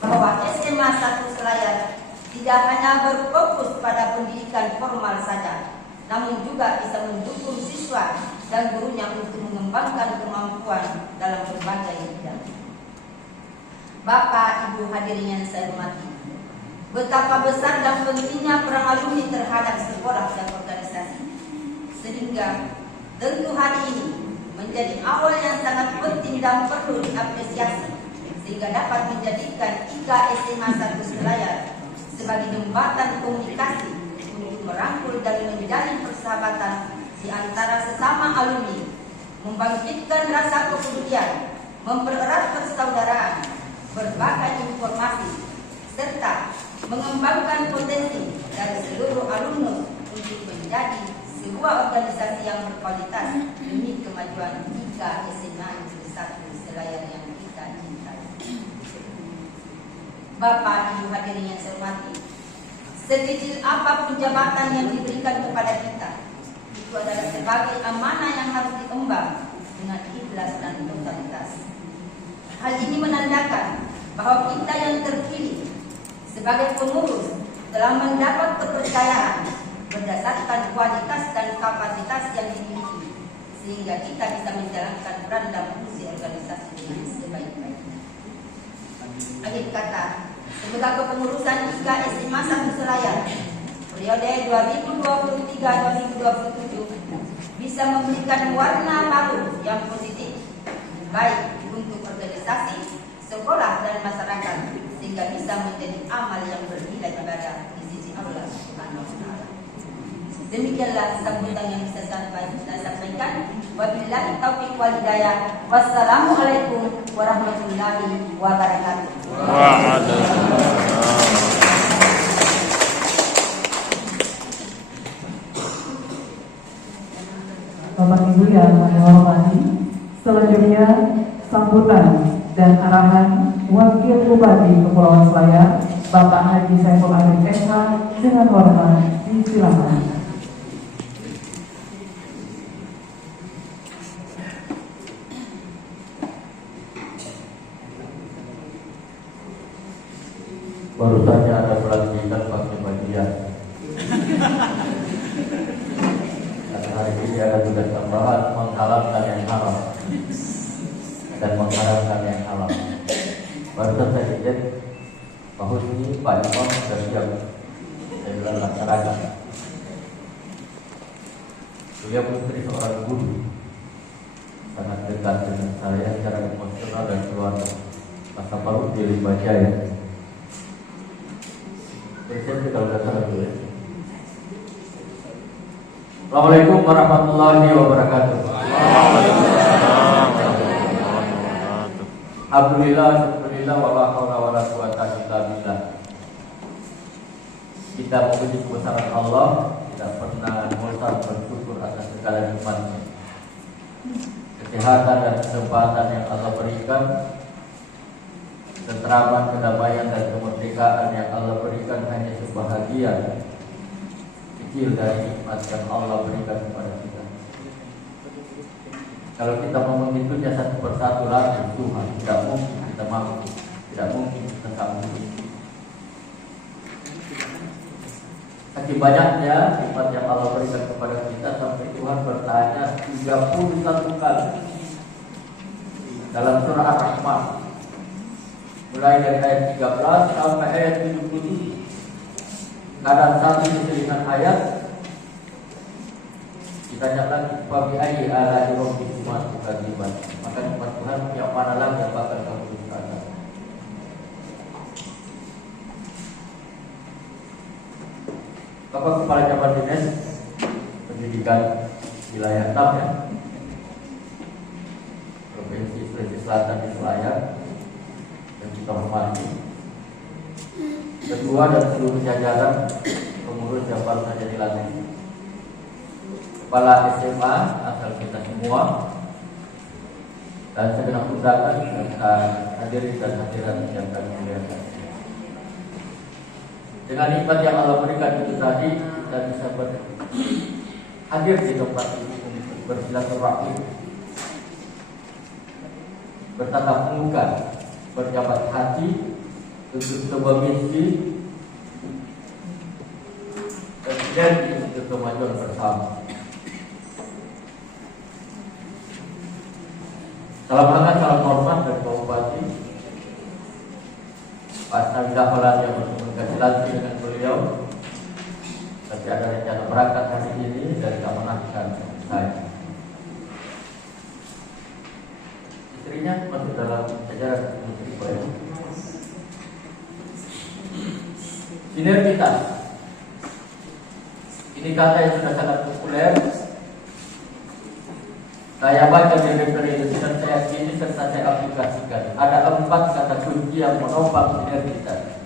bahwa SMA 1 Selayar tidak hanya berfokus pada pendidikan formal saja, namun juga bisa mendukung siswa dan gurunya untuk mengembangkan kemampuan dalam berbagai bidang. Bapak, Ibu hadirin yang saya hormati, betapa besar dan pentingnya peran alumni terhadap sekolah dan organisasi, sehingga tentu hari ini menjadi awal yang sangat penting dan perlu diapresiasi, sehingga dapat menjadikan IKA SMA 1 Selayar sebagai jembatan komunikasi untuk merangkul dan menjalin persahabatan di antara sesama alumni, membangkitkan rasa kepedulian, mempererat persaudaraan, berbagi informasi, serta mengembangkan potensi dari seluruh alumnus untuk menjadi sebuah organisasi yang berkualitas demi kemajuan IKA SMA Negeri 1 Selayar yang kita cintai. Bapak, Ibu hadirin yang saya hormati, sekecil apapun jabatan yang diberikan kepada kita, itu adalah sebagai amanah yang harus diemban dengan ikhlas dan totalitas. Hal ini menandakan bahwa kita yang terpilih sebagai pengurus telah mendapat kepercayaan berdasarkan kualitas dan kapasitas yang dimiliki, sehingga kita bisa menjalankan peran dan fungsi organisasi dengan sebaik-baiknya. Akhir kata, semoga kepengurusan IKA SMA 1 Selayar periode 2023-2027 bisa memberikan warna baru yang positif, baik untuk organisasi, sekolah dan masyarakat, sehingga bisa menjadi amal yang bernilai ibadah di sisi Allah Subhanahu wa Ta'ala. Demikianlah sambutan yang bisa saya sampaikan. Wabillahi taufiq wal hidayah. Wassalamualaikum warahmatullahi wabarakatuh. Bapak Ibu yang kami hormati, selanjutnya sambutan dan arahan Wakil Bupati Kepulauan Selayar, Bapak Haji Saiful Arif SH, dengan hormat disilakan. Baru saja ada pelantikan pakai bagian. Dan hari ini ada tugas tambahan menghalalkan yang haram dan mengharamkan yang halal. Baru saja izin bahwa ini Pak Imam sudah siap dengan masyarakat. Beliau putri seorang guru, sangat dekat dengan saya secara emosional dan keluarga. Masa Palu di Lima Jaya. Presiden kalau nggak salah dulu ya. Assalamualaikum warahmatullahi wabarakatuh. Alhamdulillah, syukurillah, wala haula wala quwata illa billah. Kita memuji kebesaran Allah, tidak pernah bosan bersyukur atas segala nikmatnya. Kesehatan dan kesempatan yang Allah berikan, keteraman, kedamaian dan kemerdekaan yang Allah berikan hanya sebahagian kecil dari nikmat yang Allah berikan kepada kita. Kalau kita mau menghitungnya satu persatu lagi, Tuhan tidak mungkin kita mampu, tidak mungkin kita sanggup. Saking banyaknya nikmat yang Allah berikan kepada kita sampai Tuhan bertanya 31 kali dalam surah Ar-Rahman, mulai dari ayat 13 sampai ayat 77. Kadang satu diselingan ayat ditanya lagi, "Fabi ayyi ala'i rabbikuma tukadziban?" Maka nikmat Tuhan yang mana lagi yang bakal kamu dustakan? Bapak Kepala Cabang Dinas Pendidikan Wilayah 6 ya, Provinsi Sulawesi Selatan di Selayar, yang kita hormati, Ketua dan seluruh jajaran pengurus yang baru saja dilantik, Kepala SMA asal kita semua, dan segenap undangan serta hadirin dan hadirat yang kami muliakan. Dengan nikmat yang Allah berikan itu tadi, kita bisa hadir di tempat ini untuk bersilaturahmi, bertatap muka, berjabat hati untuk sebuah misi dan janji untuk kemajuan bersama. Salam hangat, salam hormat dari Pak Bupati, Pak Sandaholan yang berkomunikasi langsung dengan beliau. Tapi ada rencana berangkat hari ini dari kemenangan saya. Istrinya masuk dalam jajaran menteri beliau. Sinergitas, ini kata yang sudah sangat populer. Saya baca di referensi dan saya ini serta saya aplikasikan. Ada 4 kata kunci yang menopang sinergitas.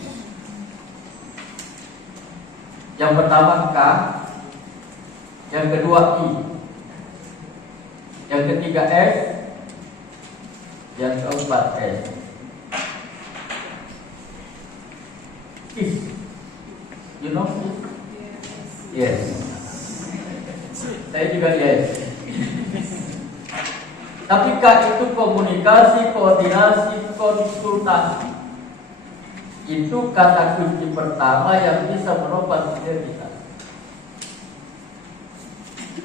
Yang pertama K, yang kedua I, yang ketiga S, yang keempat S. Is, you know? Yes. Saya juga yes. Tapi K itu komunikasi, koordinasi, konsultasi. Itu kata kunci pertama yang bisa menopang sinergitas.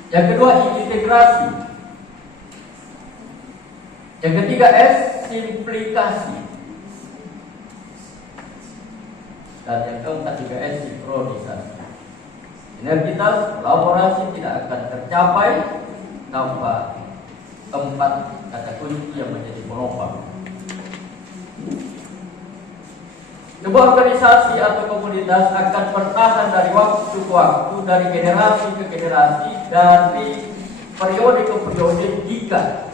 Yang kedua integrasi. Yang ketiga S, simplikasi. Dan yang keempat juga S, sinkronisasi. Sinergitas, kolaborasi tidak akan tercapai tanpa 4 kata kunci yang menjadi penopang. Sebuah organisasi atau komunitas akan bertahan dari waktu ke waktu, dari generasi ke generasi, dari periode ke periode jika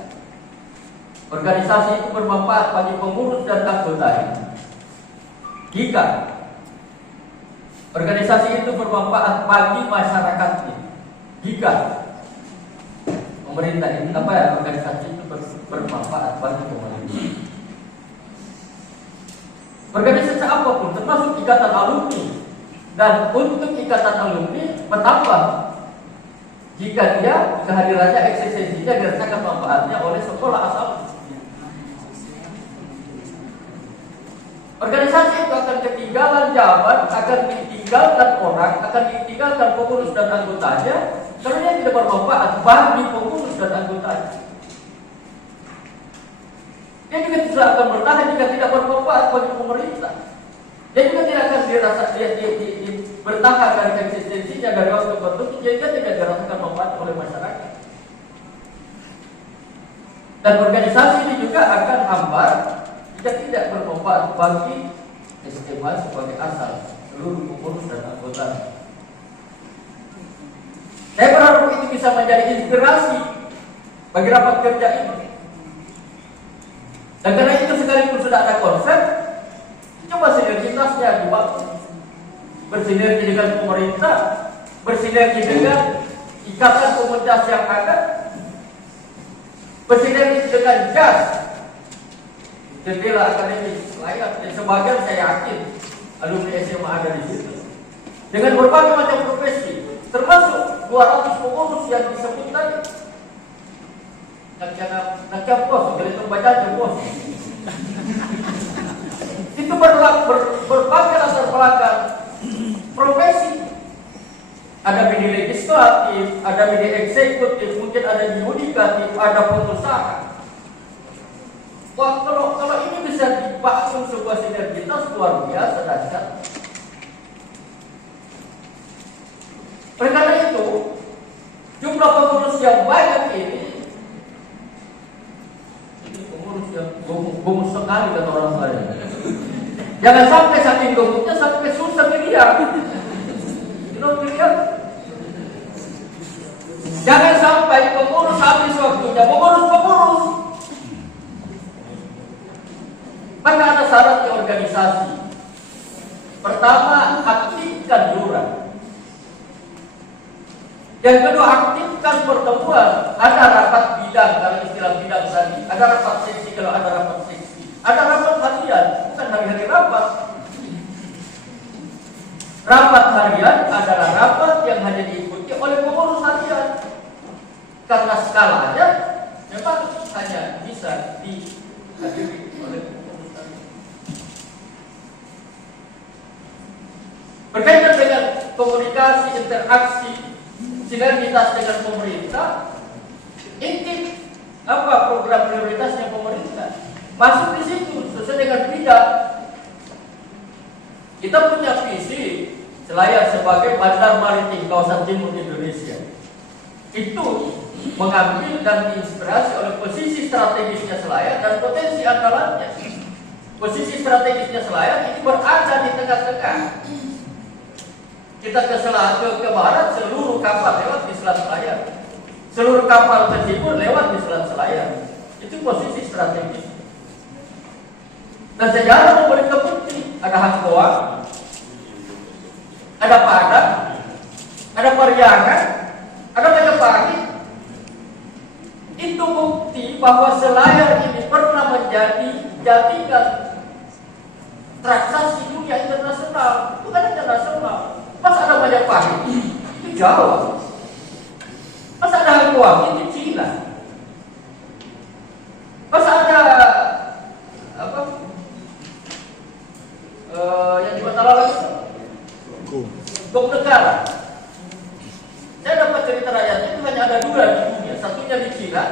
organisasi itu bermanfaat bagi pengurus dan anggotanya. Jika organisasi itu bermanfaat bagi masyarakatnya. Jika pemerintah itu organisasi itu bermanfaat bagi pemerintah. Organisasi apapun, termasuk ikatan alumni, dan untuk ikatan alumni bertambah jika dia kehadirannya, eksistensinya dirasakan manfaatnya oleh sekolah asal. Organisasi itu akan ketinggalan zaman, akan ditinggalkan orang, akan ditinggalkan pengurus dan anggotanya, karena dia tidak bermanfaat bagi pengurus dan anggotanya. Dia juga tidak akan bertahan jika tidak bermanfaat bagi pemerintah. Dia juga tidak akan bertahan dari eksistensinya dari waktu ke waktu jika tidak dirasakan manfaat oleh masyarakat. Dan organisasi ini juga akan hambar jika tidak bermanfaat bagi SMA sebagai asal seluruh pengurus dan anggota. Saya berharap bisa menjadi inspirasi bagi rapat kerja ini. Dan karena itu sekalipun sudah ada konsep, coba sinergitasnya dibangun. Bersinergi dengan pemerintah, bersinergi dengan ikatan komunitas yang ada, bersinergi dengan JAS, jendela akademik Selayar, dan sebagian saya yakin alumni SMA ada di situ. Dengan berbagai macam profesi, termasuk 200 pengurus yang disebut tadi. Nak bos, geletung baca bos. Itu berbagai latar belakang profesi. Ada bidang legislatif, ada bidang eksekutif, mungkin ada di yudikatif, ada pengusaha. Wah, kalau ini bisa dibangun sebuah sinergitas luar biasa dahsyat. Oleh karena itu, jumlah pengurus yang banyak ini pengurus yang gemuk sekali kata orang lain. Jangan sampai saking gemuknya sampai susah miliar. Jangan sampai pengurus habis waktunya pengurus. Maka ada syarat di organisasi. Pertama, aktifkan lurah. Yang kedua, aktifkan pertemuan. Ada rapat bidang, kalau istilah bidang tadi. Ada rapat seksi, kalau ada rapat seksi. Ada rapat harian, bukan hari-hari rapat. Rapat harian adalah rapat yang hanya diikuti oleh pengurus harian. Karena skalanya memang hanya bisa dihadiri oleh pengurus harian. Berkaitan dengan komunikasi, interaksi, sinergitas dengan pemerintah, inti apa program prioritasnya pemerintah masuk di situ sesuai dengan bidang. Kita punya visi Selayar sebagai bandar maritim kawasan timur Indonesia. Itu mengambil dan diinspirasi oleh posisi strategisnya Selayar dan potensi andalannya. Posisi strategisnya Selayar ini berada di tengah-tengah. Kita ke barat, seluruh kapal lewat di Selat Selayar. Seluruh kapal ke timur lewat di Selat Selayar. Itu posisi strategis. Dan sejarah memberi bukti. Ada Hangkoa, ada Padang, ada Pariangan, ada Majapahit. Itu bukti bahwa Selayar ini pernah jadikan transaksi dunia internasional, bukan internasional. Mas ada Majapahit, itu Jawa. Mas ada Hangkoa, itu Cina. Mas ada yang di Matalalang itu Bok Negara. Saya dapat cerita rakyatnya itu hanya ada 2 di dunia, satunya di Cina,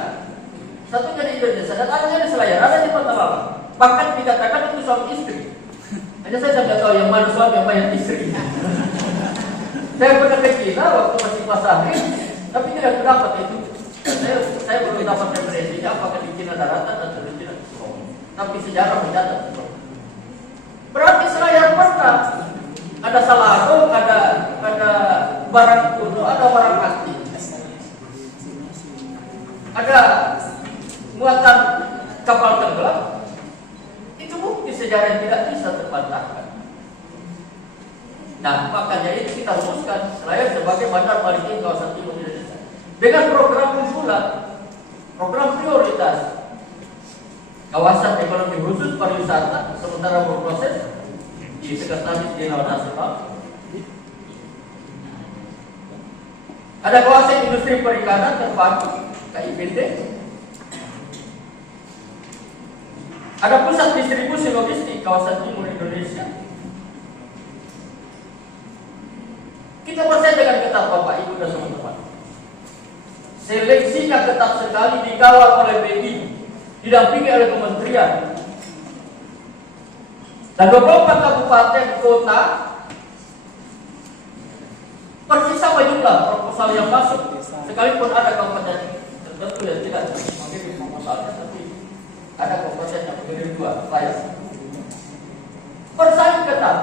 satunya di Indonesia, dan adanya di Selayar, ada di Matalalang. Bahkan dikatakan itu suami istri. Hanya saya tidak tahu yang mana suami, yang mana istri. Saya pernah ke Cina waktu masih pasahri, tapi tidak dapat itu. Saya belum dapat referensinya apakah di Cina daratan atau di Cina pulau. Tapi sejarah mencatat itu. Berarti Selayar pernah ada Salado, ada barang kuno, ada barang antik, ada muatan kapal tenggelam. Itu bukti sejarah yang tidak bisa terbantahkan. Nah, makanya itu kita rumuskan Selayar sebagai bandar maritim kawasan timur Indonesia dengan program unggulan, program prioritas, kawasan ekonomi khusus pariwisata sementara berproses di Sekretaris Jenderal Nasional. Ada kawasan industri perikanan terpadu KIPD. Ada pusat distribusi logistik kawasan timur Indonesia. Kita percaya dengan ketat Bapak Ibu dan teman-teman. Seleksinya ketat sekali, dikawal oleh BI, didampingi oleh kementerian. Dan 24 kabupaten kota persis sama jumlah proposal yang masuk. Sekalipun ada kabupaten tertentu yang tidak mengirim proposalnya, tapi ada kabupaten yang mengirim 2 flyer. Persaing ketat.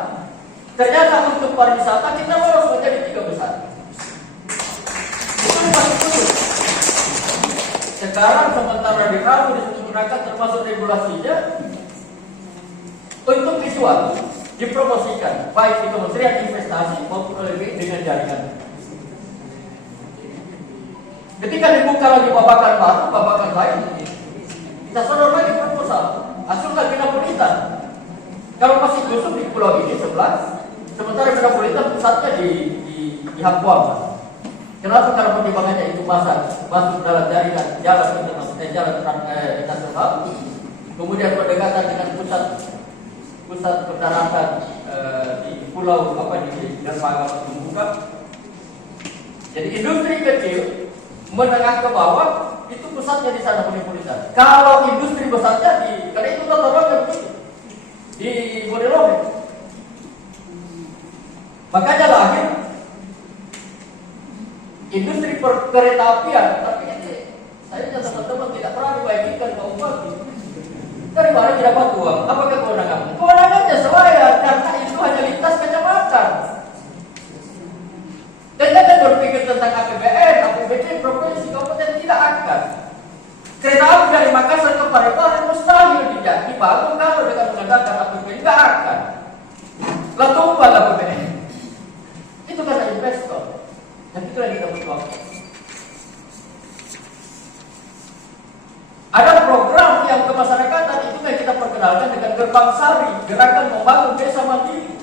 Ternyata untuk pariwisata kita harus menjadi 3 besar. Itu sekarang sementara diramu disempurnakan termasuk regulasinya untuk visual dipromosikan baik di Kementerian Investasi maupun oleh BI dengan jaringan. Ketika dibuka lagi babakan baru, babakan lain, kita sodor lagi proposal, hasilkan metropolitan. Kalau masih gusuk di pulau ini 11, sementara metropolitan pusatnya di Hangguang. Kenapa? Karena pertimbangannya itu masuk dalam jaringan jalan internasional, kemudian berdekatan dengan pusat pendaratan di pulau di dermaga pembuka. Jadi industri kecil menengah ke bawah itu pusatnya di sana metropolitan. Kalau industri besarnya karena itu tata ruangnya begitu di Bodelomek. Makanya lahir industri kereta apian. Tapi ini saya dan teman-teman tidak pernah dibagikan ke Bupati. Dari mana kita dapat uang? Apakah kewenangan? Kewenangannya Selayar karena itu hanya lintas kecamatan. Dan jangan berpikir tentang APBN, APBD, provinsi, kabupaten, tidak akan. Kereta api dari Makassar ke Parepare mustahil dibangun kalau dengan mengandalkan APBN, tidak akan. Lah tumpah APBN. Itu karena investor. Dan itulah kita butuh. Ada program yang kemasyarakatan itu yang kita perkenalkan dengan Gerbang Sari, gerakan membangun desa mandiri.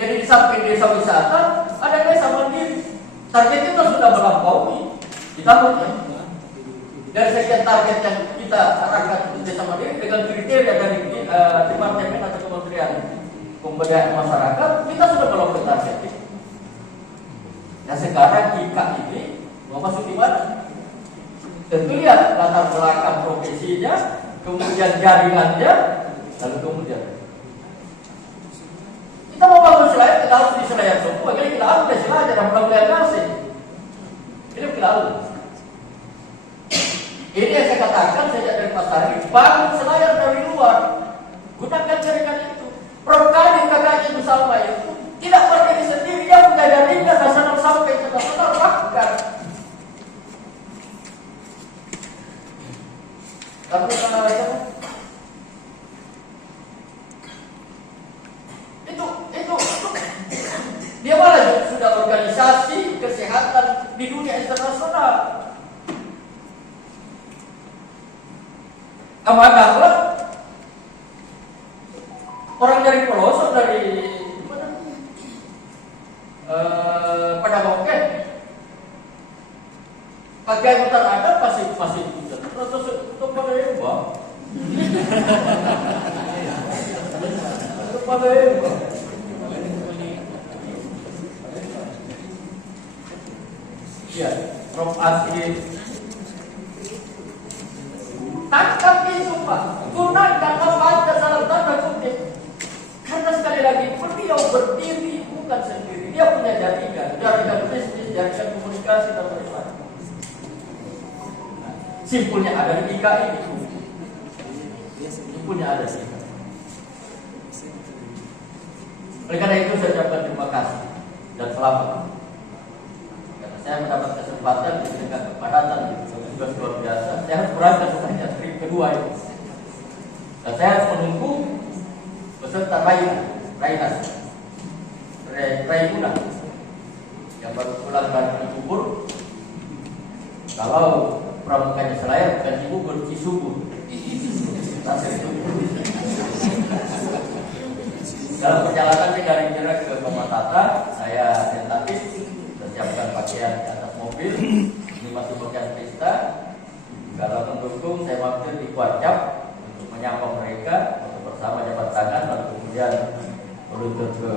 Jadi di samping desa wisata, ada desa mandiri. Target kita sudah melampaui di tahun ini. Dari sekian target yang kita arahkan untuk desa mandiri dengan kriteria dari departemen atau kementerian pemberdayaan masyarakat, kita sudah melampaui target itu. Nah sekarang IKA ini mau masuk di mana? Tentu lihat latar belakang profesinya, kemudian jaringannya, lalu kemudian kita mau bangun Selayar, kita harus di Selayar semua. Jadi kita harus di Selayar dan mulai nasi. Ini kita harus. Ini yang saya katakan sejak dari pasar ini, bangun Selayar dari luar, gunakan jaringan itu. Perkali kakaknya itu sama itu tidak berdiri sendiri, dia punya jaringan nasional sampai internasional bahkan. Tapi itu dia malah sudah organisasi kesehatan di dunia internasional. Amanahlah orang dari pelosok dari pada Bokeh pakai hutan ada masih terus untuk pada Embang untuk pada Embang ya Prof. Asri tangkap itu Pak, gunakan apa ada dalam tanda kutip karena sekali lagi beliau berdiri bukan sendiri, dia punya jaringan bisnis, jaringan komunikasi dan lain-lain. Simpulnya ada di IKA ini. Simpulnya ada di IKA. Oleh karena itu saya ucapkan terima kasih dan selamat. Karena saya mendapat kesempatan di tengah kepadatan tugas luar biasa. Saya harus berangkat saja trip kedua ini. Dan saya harus menunggu peserta Raimuna yang baru pulang dari Cibubur. Kalau pramukanya Selayar bukan Cibubur, Cisubur. Dalam perjalanan dari Jerak ke Pematata, saya tentatif persiapkan pakaian di atas mobil. Ini masih pakaian pesta. Kalau mendukung, saya mampir di Kuarcap untuk menyapa mereka, untuk bersama jabat tangan, lalu kemudian meluncur ke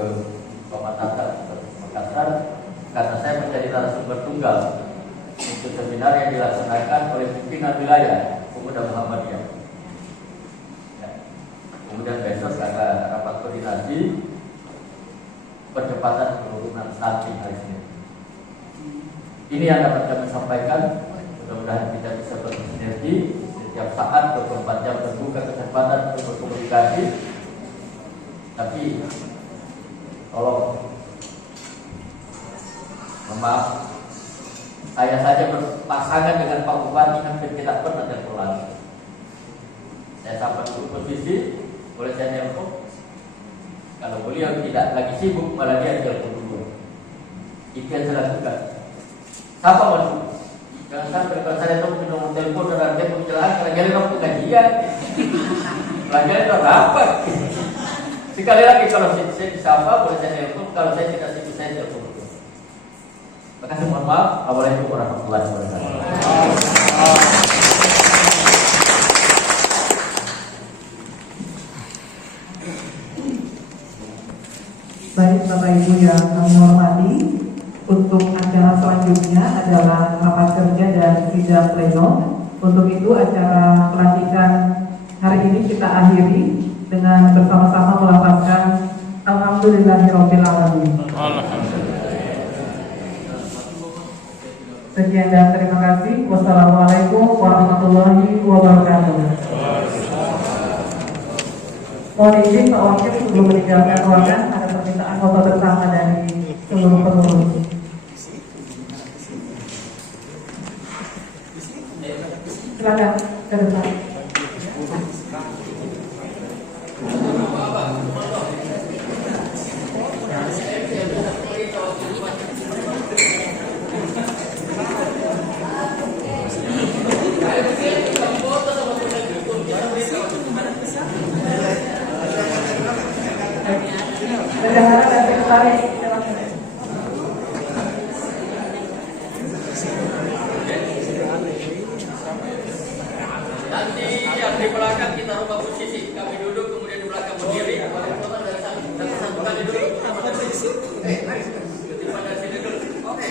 Pematata, ke Makassar. Karena saya menjadi narasumber tunggal untuk seminar yang dilaksanakan oleh pimpinan wilayah Pemuda Muhammadiyah. Ya. Kemudian besok ada rapat koordinasi percepatan penurunan stunting hari Senin. Ini yang dapat kami sampaikan. Mudah-mudahan kita bisa bersinergi setiap saat 24 jam terbuka kesempatan untuk berkomunikasi. Tapi tolong maaf Saya saja berpasangan dengan Pak Bupati hampir tidak pernah telepon langsung. Saya sampai dulu posisi, boleh saya telepon. Kalau beliau tidak lagi sibuk, malah dia telepon dulu. Itu yang saya lakukan. Siapa masuk? Jangan sampai kalau saya tahu nomor telepon dan dia berjalan, kalau jalan waktu kajian, pelajaran itu rapat. Sekali lagi kalau saya disapa, boleh saya telepon. Kalau saya tidak sibuk, saya telepon. Terima kasih, mohon maaf. Assalamualaikum warahmatullahi wabarakatuh. Baik Bapak Ibu yang kami hormati, untuk acara selanjutnya adalah rapat kerja dan sidang pleno. Untuk itu acara pelantikan hari ini kita akhiri dengan bersama-sama melafazkan Alhamdulillahirabbil alamin. Sekian dan terima kasih. Wassalamualaikum warahmatullahi wabarakatuh. Mohon izin Pak Wakil sebelum meninggalkan ruangan ada permintaan foto bersama dari seluruh pengurus. Silakan ke depan. Bendahara dan sekretaris. Nanti yang di belakang kita rubah posisi. Kami duduk kemudian di belakang berdiri. Dan satu kali duduk. Ketipan dari sini dulu. Oke.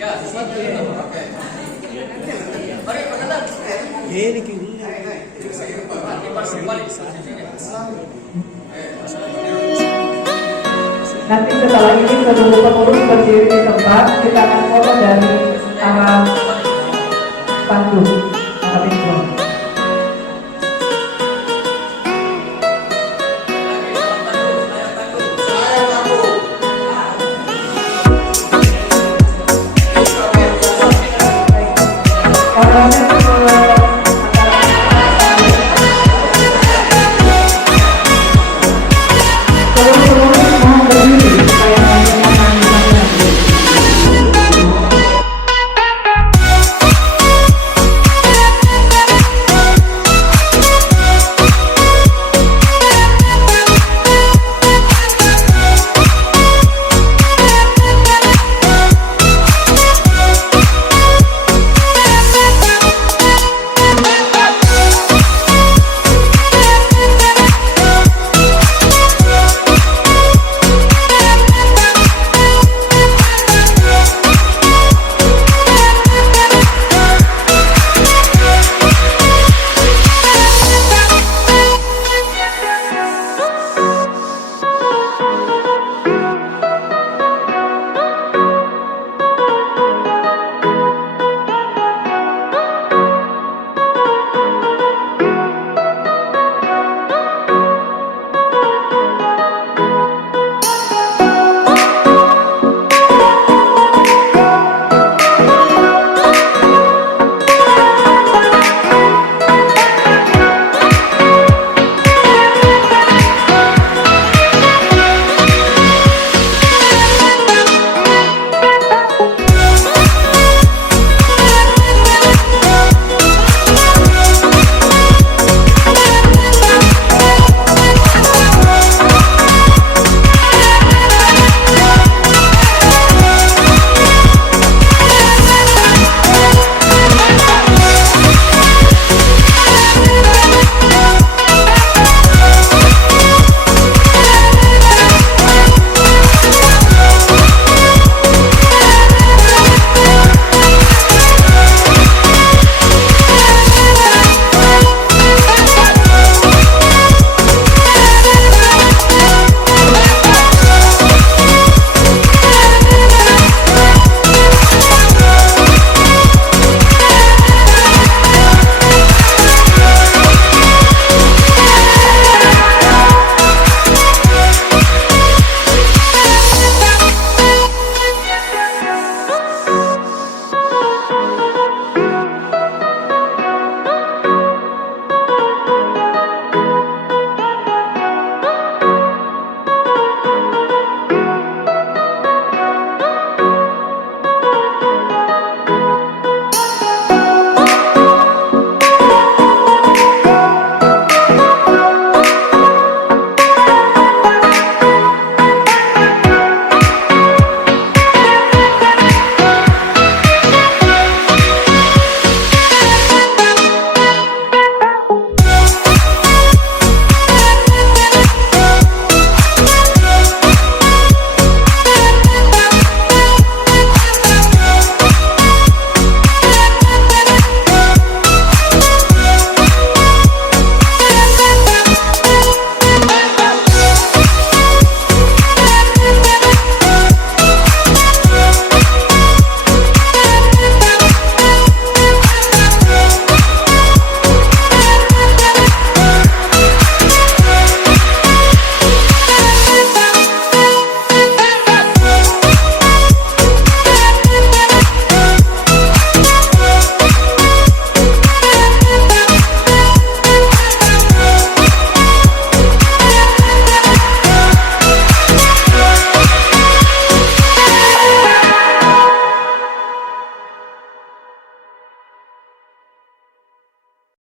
Ya, sesuatu itu. Oke. Mari penonton. Nanti setelah ini seluruh pengurus berdiri di tempat, kita akan foto dari arah Bandung, arah Bandung.